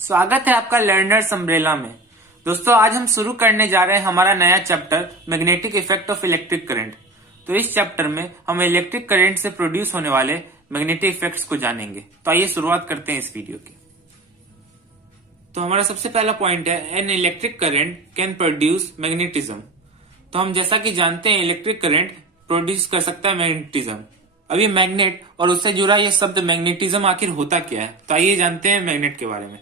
स्वागत है आपका लर्नर्स अम्ब्रेला में। दोस्तों, आज हम शुरू करने जा रहे हैं हमारा नया chapter magnetic effect of electric current. तो इस चैप्टर में हम इलेक्ट्रिक करंट से प्रोड्यूस होने वाले मैग्नेटिक इफेक्ट्स को जानेंगे। तो आइए शुरुआत करते हैं इस वीडियो की। तो हमारा सबसे पहला पॉइंट है N electric current can produce magnetism. तो हम जैसा कि जानते हैं इलेक्ट्रिक करंट प्रोड्यूस कर सकता है मैग्नेटिज्म। अभी मैग्नेट और उससे जुड़ा यह शब्द मैग्नेटिज्म आखिर होता क्या है, तो आइए जानते हैं मैग्नेट के बारे में।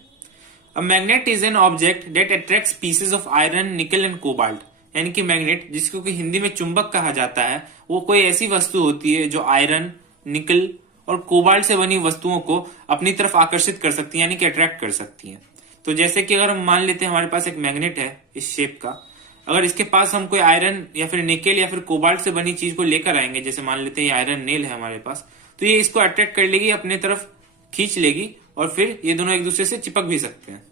A magnet is an object that attracts pieces of iron, nickel and cobalt। यानी कि मैग्नेट, जिसको कि हिंदी में चुंबक कहा जाता है, वो कोई ऐसी वस्तु होती है जो आयरन, निकल और कोबाल्ट से बनी वस्तुओं को अपनी तरफ आकर्षित कर सकती है, यानी कि अट्रैक्ट कर सकती है। तो जैसे कि अगर हम मान लेते हैं हमारे पास एक मैग्नेट है इस शेप का, अगर इसके पास हम कोई आयरन या फिर निकेल या फिर कोबाल्ट से बनी चीज को लेकर आएंगे, जैसे मान लेते हैं ये आयरन नेल है हमारे पास, तो ये इसको अट्रैक्ट कर लेगी, अपने तरफ खींच लेगी और फिर ये दोनों एक दूसरे से चिपक भी सकते हैं।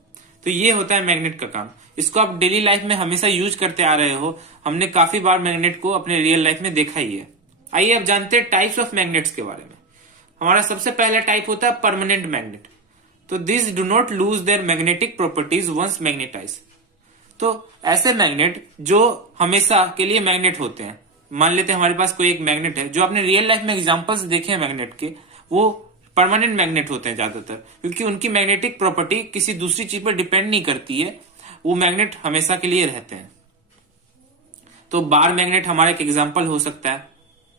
तो ये होता है मैग्नेट का काम। इसको आप डेली लाइफ में हमेशा यूज करते आ रहे हो, हमने काफी बार मैग्नेट को अपने रियल लाइफ में देखा ही है। आइए अब जानते हैं टाइप्स ऑफ मैग्नेट्स के बारे में। हमारा सबसे पहला टाइप होता है परमानेंट मैग्नेट। तो this do not lose their magnetic properties once magnetize. तो ऐसे मैग्नेट जो हमेशा के लिए मैग्नेट होते हैं, मान लेते हैं हमारे पास कोई एक मैग्नेट है, जो आपने रियल लाइफ में एग्जांपल्स देखे हैं मैग्नेट के, वो परमानेंट मैग्नेट होते हैं ज्यादातर, क्योंकि उनकी मैग्नेटिक प्रॉपर्टी किसी दूसरी चीज पर डिपेंड नहीं करती है, वो मैग्नेट हमेशा के लिए रहते हैं। तो बार मैग्नेट हमारा एक एग्जांपल हो सकता है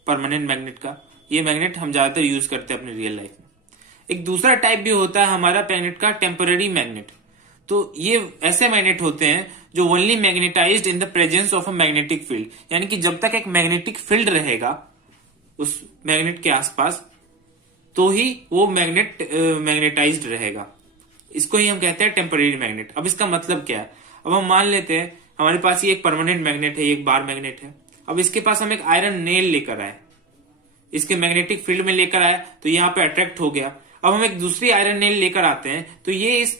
परमानेंट मैग्नेट का। ये मैग्नेट हम ज्यादातर यूज करते हैं अपनी रियल लाइफ में। एक दूसरा टाइप भी होता है हमारा मैग्नेट का टेम्पररी मैग्नेट। तो ये ऐसे मैग्नेट होते हैं जो only magnetised in the presence of a magnetic field, यानी कि जब तक एक मैग्नेटिक फील्ड रहेगा उस मैग्नेट के आसपास, तो ही वो मैग्नेट मैग्नेटाइज्ड रहेगा। इसको ही हम कहते हैं टेम्परेरी मैग्नेट। अब इसका मतलब क्या है? अब हम मान लेते हैं हमारे पास ये एक परमानेंट मैग्नेट है, ये एक बार मैग्नेट है। अब इसके पास हम एक आयरन नेल लेकर आए, इसके मैग्नेटिक फील्ड में लेकर आए, तो यहाँ पे अट्रैक्ट हो गया। अब हम एक दूसरी आयरन नेल लेकर आते हैं, तो ये इस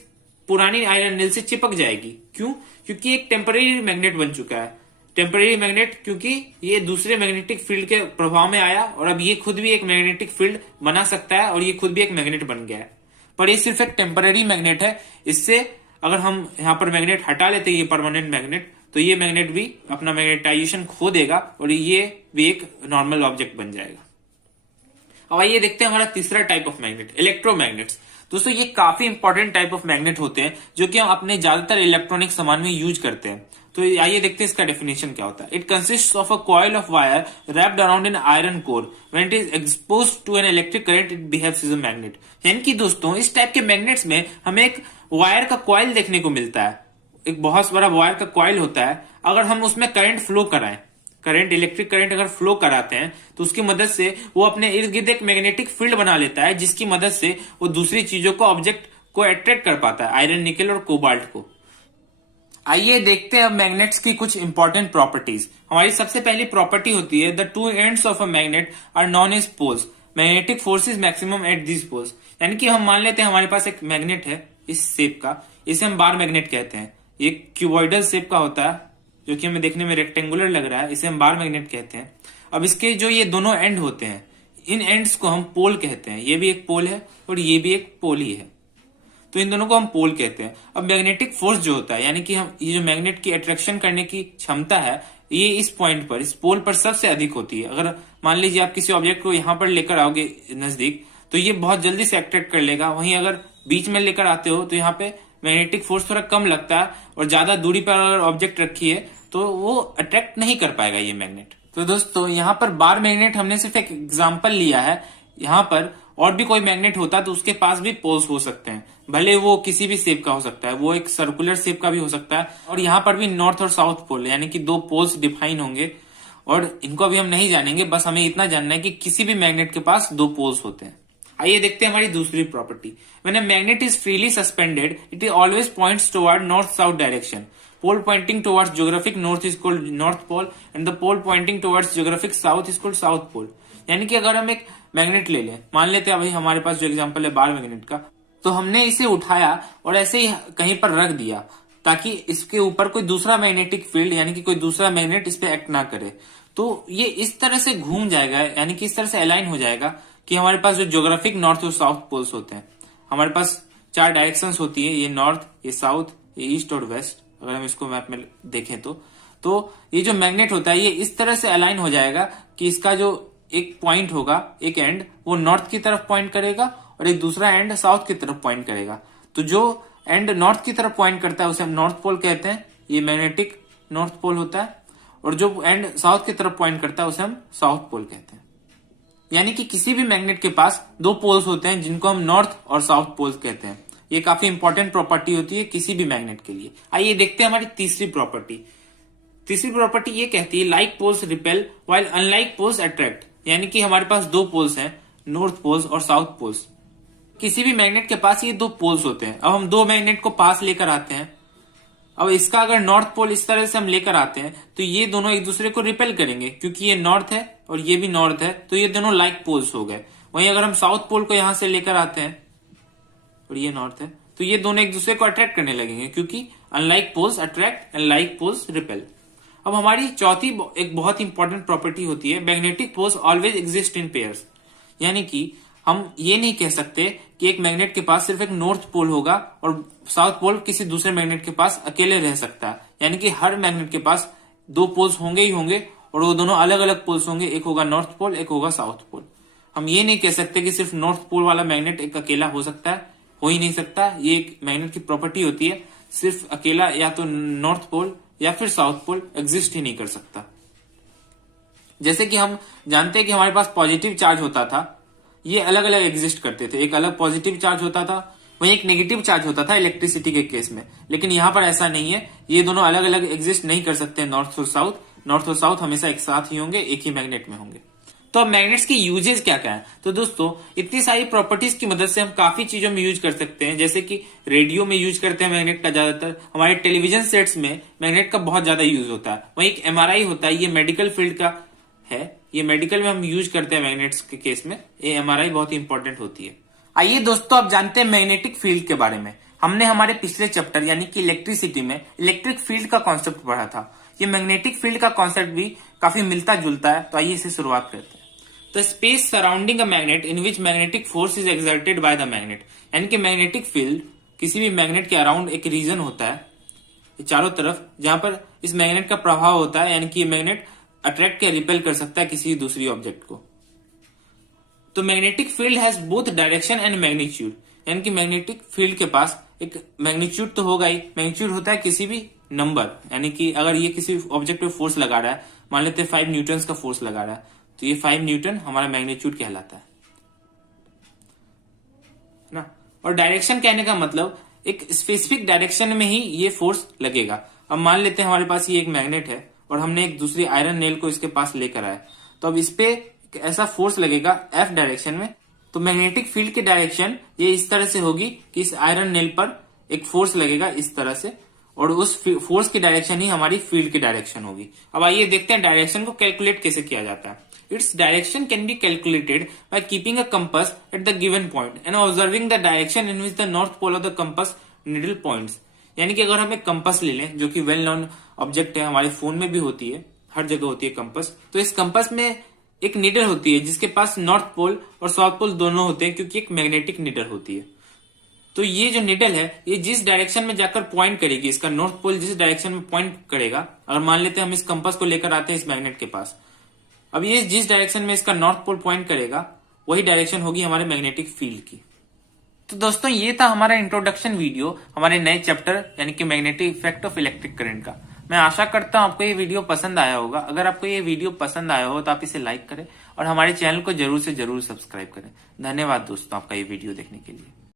पुरानी आयरन नेल से चिपक जाएगी। क्यों? क्योंकि एक टेम्परेरी मैग्नेट बन चुका है। टेम्परेरी मैग्नेट क्योंकि ये दूसरे मैग्नेटिक फील्ड के प्रभाव में आया और अब ये खुद भी एक मैग्नेटिक फील्ड बना सकता है और ये खुद भी एक मैग्नेट बन गया है। पर ये सिर्फ एक टेम्परेरी मैग्नेट है। इससे अगर हम यहाँ पर मैग्नेट हटा लेते हैं, ये परमानेंट मैग्नेट, तो ये मैग्नेट भी अपना मैग्नेटाइजेशन खो देगा और ये भी एक नॉर्मल ऑब्जेक्ट बन जाएगा। अब आइए देखते हैं हमारा तीसरा टाइप ऑफ मैग्नेट, इलेक्ट्रोमैग्नेट्स। दोस्तों, ये काफी इंपॉर्टेंट टाइप ऑफ मैग्नेट होते हैं जो कि हम अपने ज्यादातर इलेक्ट्रॉनिक सामान में यूज करते हैं। तो आइए देखते हैं इसका डेफिनेशन क्या होता है। It consist of a coil of wire wrapped around an iron core. When it is exposed to an electric current it behaves as a magnet. यानी कि दोस्तों, इस टाइप के मैग्नेट्स में हमें एक वायर का कॉइल देखने को मिलता है। एक बहुत बड़ा वायर का कॉइल होता है। अगर हम उसमें करंट फ्लो कराएं, करंट, इलेक्ट्रिक करंट अगर फ्लो कराते हैं, तो उसकी मदद से वो अपने इर्द गिर्द एक मैग्नेटिक फील्ड बना लेता है, जिसकी मदद से वो दूसरी चीजों को, ऑब्जेक्ट को अट्रैक्ट कर पाता है, आयरन, निकल और कोबाल्ट को। आइए देखते हैं अब मैग्नेट्स की कुछ इंपॉर्टेंट प्रॉपर्टीज। हमारी सबसे पहली प्रॉपर्टी होती है the two ends of a magnet are known as poles. Magnetic force is maximum at this poles. यानी कि हम मान लेते हैं हमारे पास एक मैग्नेट है इस शेप का, इसे हम बार मैग्नेट कहते हैं। ये क्यूबॉइडल शेप का होता है, जो कि हमें देखने में रेक्टेंगुलर लग रहा है, इसे हम बार मैग्नेट कहते हैं। अब इसके जो ये दोनों एंड होते हैं, इन एंड्स को हम पोल कहते हैं। ये भी एक पोल है और ये भी एक पोल ही है, तो इन दोनों को हम पोल कहते हैं। अब मैग्नेटिक फोर्स जो होता है, यानी कि हम ये जो मैग्नेट की अट्रैक्शन करने की क्षमता है, ये इस पॉइंट पर, इस पोल पर सबसे अधिक होती है। अगर मान लीजिए आप किसी ऑब्जेक्ट को यहाँ पर लेकर आओगे नजदीक, तो ये बहुत जल्दी से अट्रैक्ट कर लेगा। वहीं अगर बीच में लेकर आते हो तो यहाँ पे मैग्नेटिक फोर्स थोड़ा कम लगता है और ज्यादा दूरी पर अगर ऑब्जेक्ट रखी है तो वो अट्रैक्ट नहीं कर पाएगा ये मैग्नेट। तो दोस्तों, यहाँ पर बार मैग्नेट हमने सिर्फ एक एग्जांपल लिया है। यहाँ पर और भी कोई मैग्नेट होता तो उसके पास भी पोल्स हो सकते हैं, भले वो किसी भी शेप का हो सकता है, वो एक सर्कुलर शेप का भी हो सकता है। और यहाँ पर भी नॉर्थ और साउथ पोल, यानी कि दो पोल्स डिफाइन होंगे और इनको अभी हम नहीं जानेंगे, बस हमें इतना जानना है कि किसी भी मैग्नेट के पास दो पोल्स होते हैं। आइए देखते हैं हमारी दूसरी property. When a magnet is freely suspended it always points toward north south direction. Pole pointing towards geographic north is called north pole and the pole pointing towards geographic south is called south pole। यानी कि अगर हम एक magnet ले लें, मान लेते हैं अभी हमारे पास जो एग्जांपल है बार मैग्नेट का, तो हमने इसे उठाया और ऐसे ही कहीं पर रख दिया ताकि इसके ऊपर कोई दूसरा मैग्नेटिक फील्ड, यानी कि कोई दूसरा मैग्नेट इस पे एक्ट ना करे। तो ये इस तरह से घूम जाएगा, यानी कि इस तरह से अलाइन हो जाएगा कि हमारे पास जो ज्योग्राफिक नॉर्थ और साउथ पोल्स होते हैं, हमारे पास चार डायरेक्शंस होती है, ये नॉर्थ, ये साउथ, ये ईस्ट और वेस्ट। अगर हम इसको मैप में देखें तो ये जो मैग्नेट होता है ये इस तरह से अलाइन हो जाएगा कि इसका जो एक पॉइंट होगा, एक एंड वो नॉर्थ की तरफ पॉइंट करेगा और एक दूसरा एंड साउथ की तरफ पॉइंट करेगा। तो जो एंड नॉर्थ की तरफ पॉइंट करता है उसे हम नॉर्थ पोल कहते हैं, ये मैग्नेटिक नॉर्थ पोल होता है। और जो एंड साउथ की तरफ पॉइंट करता है उसे हम साउथ पोल कहते हैं। यानी कि किसी भी मैग्नेट के पास दो पोल्स होते हैं जिनको हम नॉर्थ और साउथ पोल्स कहते हैं। ये काफी इंपॉर्टेंट प्रॉपर्टी होती है किसी भी मैग्नेट के लिए। आइए देखते हैं हमारी तीसरी प्रॉपर्टी। तीसरी प्रॉपर्टी ये कहती है like poles repel while unlike poles attract. यानी कि हमारे पास दो पोल्स हैं, नॉर्थ पोल्स और साउथ पोल्स। किसी भी मैग्नेट के पास ये दो पोल्स होते हैं। अब हम दो मैग्नेट को पास लेकर आते हैं। अब इसका अगर नॉर्थ पोल इस तरह से हम लेकर आते हैं तो ये दोनों एक दूसरे को रिपेल करेंगे, क्योंकि ये नॉर्थ है और ये भी नॉर्थ है, तो ये दोनों लाइक पोल्स हो गए। वहीं अगर हम साउथ पोल को यहां से लेकर आते हैं और ये नॉर्थ है, तो ये दोनों एक दूसरे को अट्रैक्ट करने लगेंगे, क्योंकि unlike poles attract and like poles repel. अब हमारी चौथी एक बहुत इंपॉर्टेंट प्रॉपर्टी होती है magnetic poles always exist in pairs. यानी कि हम ये नहीं कह सकते कि एक मैग्नेट के पास सिर्फ एक नॉर्थ पोल होगा और साउथ पोल किसी दूसरे मैग्नेट के पास अकेले रह सकता है। यानी कि हर मैग्नेट के पास दो पोल्स होंगे ही होंगे और वो दोनों अलग अलग पोल्स होंगे, एक होगा नॉर्थ पोल, एक होगा साउथ पोल। हम ये नहीं कह सकते कि सिर्फ नॉर्थ पोल वाला मैग्नेट एक अकेला हो सकता है, हो ही नहीं सकता। ये एक मैग्नेट की प्रॉपर्टी होती है, सिर्फ अकेला या तो नॉर्थ पोल या फिर साउथ पोल एग्जिस्ट ही नहीं कर सकता। जैसे कि हम जानते हैं कि हमारे पास पॉजिटिव चार्ज होता था, ये अलग अलग एग्जिस्ट करते थे। एक अलग पॉजिटिव चार्ज होता था, वहीं एक नेगेटिव चार्ज होता था इलेक्ट्रिसिटी के केस में। लेकिन यहां पर ऐसा नहीं है, ये दोनों अलग अलग एग्जिस्ट नहीं कर सकते नॉर्थ और साउथ। नॉर्थ और साउथ हमेशा एक साथ ही होंगे, एक ही मैग्नेट में होंगे। तो अब मैग्नेट्स की यूजेस क्या क्या है? तो दोस्तों इतनी सारी प्रॉपर्टीज की मदद से हम काफी चीजों में यूज कर सकते हैं। जैसे कि रेडियो में यूज करते हैं मैग्नेट का ज्यादातर, हमारे टेलीविजन सेट्स में मैग्नेट का बहुत ज्यादा यूज होता है। वहीं एक MRI होता है, ये मेडिकल फील्ड का है, ये मेडिकल में हम यूज करते हैं मैग्नेट्स के केस में। ये MRI बहुत इंपॉर्टेंट होती है। आइए दोस्तों अब जानते हैं मैग्नेटिक फील्ड के बारे में। हमने हमारे पिछले चैप्टर यानी कि इलेक्ट्रिसिटी में इलेक्ट्रिक फील्ड का कॉन्सेप्ट पढ़ा था। ये मैग्नेटिक फील्ड का कॉन्सेप्ट भी काफी मिलता जुलता है। तो आइए इसे शुरुआत करते हैं। The space surrounding a magnet in which magnetic force is exerted by the magnet. यानी कि मैग्नेटिक फील्ड किसी भी मैग्नेट के अराउंड एक रीजन होता है चारों तरफ, जहां पर इस मैग्नेट का प्रभाव होता है। यानी कि ये मैग्नेट अट्रैक्ट या रिपेल कर सकता है किसी दूसरी ऑब्जेक्ट को। तो magnetic field has both direction and magnitude. यानी कि मैग्नेटिक फील्ड के पास एक मैग्नीट्यूड तो होगा ही। मैग्नीट्यूड होता है किसी भी नंबर, यानी कि अगर ये किसी ऑब्जेक्ट पे फोर्स लगा रहा है, मान लेते हैं 5 न्यूटन का फोर्स लगा रहा है, तो ये 5 न्यूटन हमारा मैग्नीट्यूड कहलाता है ना। और डायरेक्शन कहने का मतलब एक स्पेसिफिक डायरेक्शन में ही ये फोर्स लगेगा। अब मान लेते हैं हमारे पास ये एक मैग्नेट है और हमने एक दूसरी आयरन नेल को इसके पास लेकर आए, तो अब इस पे ऐसा फोर्स लगेगा F डायरेक्शन में। तो मैग्नेटिक फील्ड की डायरेक्शन ये इस तरह से होगी कि इस आयरन नेल पर एक फोर्स लगेगा इस तरह से, और उस फोर्स की डायरेक्शन ही हमारी फील्ड की डायरेक्शन होगी। अब आइए देखते हैं डायरेक्शन को कैलकुलेट कैसे किया जाता है। Its direction can be calculated by keeping a compass at the given point and observing the direction in which the north pole of the compass needle points. यानी कि अगर हम एक कंपास ले लें, जो कि वेल नोन ऑब्जेक्ट है, हमारे फोन में भी होती है, हर जगह होती है कंपास। तो इस कंपास में एक नीडल होती है जिसके पास नॉर्थ पोल और साउथ पोल दोनों होते हैं, क्योंकि एक मैग्नेटिक नीडल होती है। तो ये जो नीडल है ये जिस डायरेक्शन में जाकर पॉइंट करेगी, इसका नॉर्थ पोल जिस डायरेक्शन में पॉइंट करेगा, अगर मान लेते हैं हम इस कंपास को लेकर आते हैं इस मैग्नेट के पास, अब ये जिस डायरेक्शन में इसका नॉर्थ पोल पॉइंट करेगा वही डायरेक्शन होगी हमारे मैग्नेटिक फील्ड की। तो दोस्तों ये था हमारा इंट्रोडक्शन वीडियो हमारे नए चैप्टर यानी कि magnetic effect of electric current का। मैं आशा करता हूं आपको ये वीडियो पसंद आया होगा। अगर आपको ये वीडियो पसंद आया हो तो आप इसे लाइक करें और हमारे चैनल को जरूर से जरूर सब्सक्राइब करें। धन्यवाद दोस्तों आपका ये वीडियो देखने के लिए।